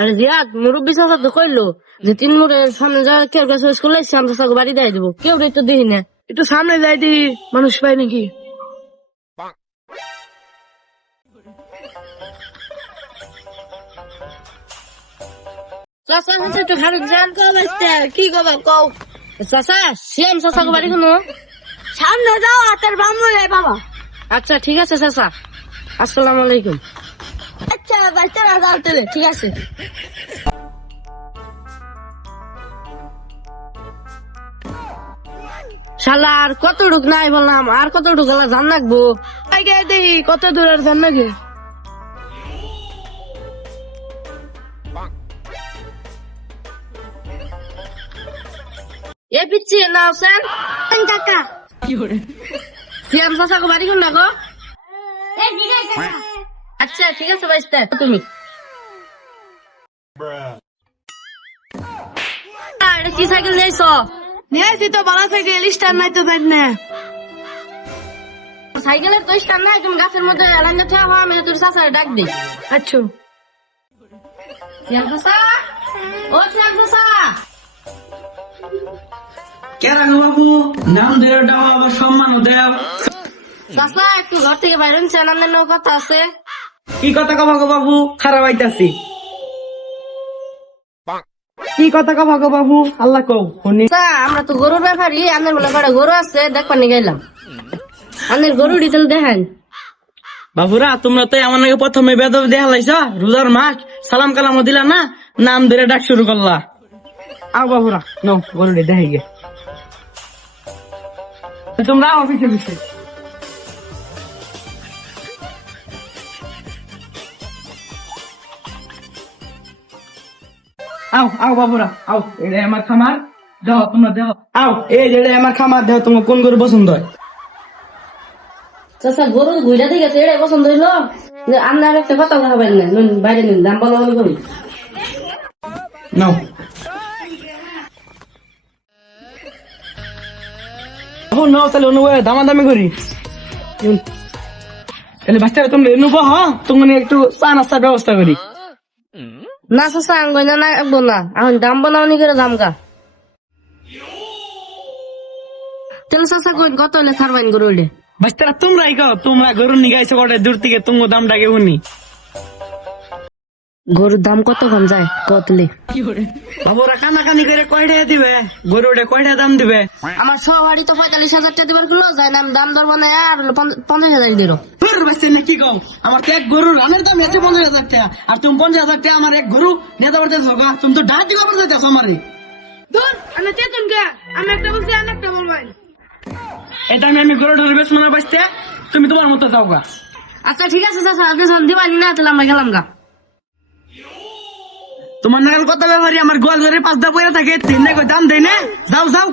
আরে জিয়াদ মুরব্বী চাচা তো কইলো যে 3 মোড়ের সামনে যা কেউ কাছে স্কুল আইছে আমরা চাচাকে বাড়ি দিয়ে দেবো, কেউ তো দেখি না। একটু সামনে যাই দি, মানুষ পাই নাকি। চাচা চাচা একটু খারাপ জান কও বাচ্চা কি কবা কও। চাচা শ্যাম চাচাকে বাড়ি কোনো সামনে যাও, হাতের বাম বলে বাবা। আচ্ছা ঠিক আছে চাচা, আসসালামু আলাইকুম। আচ্ছা বাচ্চারা যাও তাহলে, ঠিক আছে। শালা আর কত ঢুক নাই বললাম, আর কত ঢুক জান রাখবো। আগে দেখি কত দূর আর জান নাকি। এ পিচ্ছি না হোসেন কাকা শ্যাম চাচাকে বাড়ি কোন না গো। আচ্ছা ঠিক আছে বাইস্তা তুমি এটা কি সাইকেল নিয়েছ? নিয়ে আসি তো ভালো থেকে স্টার নাই তো যাই না। সাইকেলের তো স্টার নাই, তুমি গাছের মধ্যে রান্না থেকে হওয়া আমি তোর চাচারে ডাক দিই। আচ্ছা শ্যাম চাচা, ও শ্যাম চাচা। কেরা গো বাবু, নাম ধরে দাও আবার সম্মান দেও। চাচা একটু ঘর থেকে বাইরে নিচ্ছে, আমাদের নৌ কথা আছে। কি কথা কবা গো বাবু, খারাপ আইতাছি। কি কথা কবা গো বাবু, আল্লাহ কও শুনি। চাচা আমরা তো গরুর ব্যাপারই, আমাদের বলে কটা গরু আছে দেখবার নিয়ে গেলাম, আমাদের গরু ডিটেল দেখেন। বাবুরা তোমরা তো আমার নাকি প্রথমে বেদব দেখা লাইছ, রোজার মাস সালাম কালামও দিলা না, নাম ধরে ডাক শুরু করলা। আও বাবুরা নো গরুটি দেখে গে। তোমরা অফিসে বসে আও আও বাবুরা আও, এটা আমার খামার দেখো, তোমরা দেখো। আও এই যে আমার খামার দেখো, তোমার কোন গরু পছন্দ হয়। চাচা গরু ঘুরে ঠিক আছে, এটাই পছন্দ হইলো। আপনার একটা কথা খাবেন না, বাইরে নিন দাম বলা বলি করি। নাও নাও, তাহলে অনুভব দামাদামি করি। তাহলে বাচ্চারা তোমরা অনুভব তোমার একটু চা নাস্তার ব্যবস্থা করি। না চাচা আঙ্গই না রাখবো না, এখন দাম বানাওনি করে দাম গা। তাহলে চাচা কই কত হলে ছাড়বেন গরু উঠে? বাচ্চারা তোমরাই কও, তোমরা গরু নিগাইছো কটে দূর থেকে, তুমি দামটাকে শুনি। গরুর দাম কত কম যায় কতলে? বাবুরা কানাকানি করে কয়টা দিবে, গরু উঠে কয়টা দাম দিবে? আমার সবারই তো 45,000 টাকা দিবার খুলো যায় না, আমি দাম ধরবো না আর 50,000 দিল। বাচ্চা না কি কম, আমার তো এক গরু রানের দাম আছে 50,000 টাকা, আর তুমি 50,000 টাকা আমার এক গরু নেতা পারতেছো গা, তুমি তো ডাক দিবা পারতেছো আমারে। দূর আমি চেতন কে, আমি একটা বলছি আর একটা বলবেন। এটা আমি গরু ধরে বেশ মনে বাঁচতে, তুমি তোমার মতো যাও গা। আচ্ছা ঠিক আছে চাচা, আপনি যখন দিবানি না তাহলে আমরা গেলাম গা। তোমার নাগাল কথা ব্যাপারে আমার গোয়াল ধরে 5টা পয়সা থাকে, 3 দাম দেয় না, যাও যাও।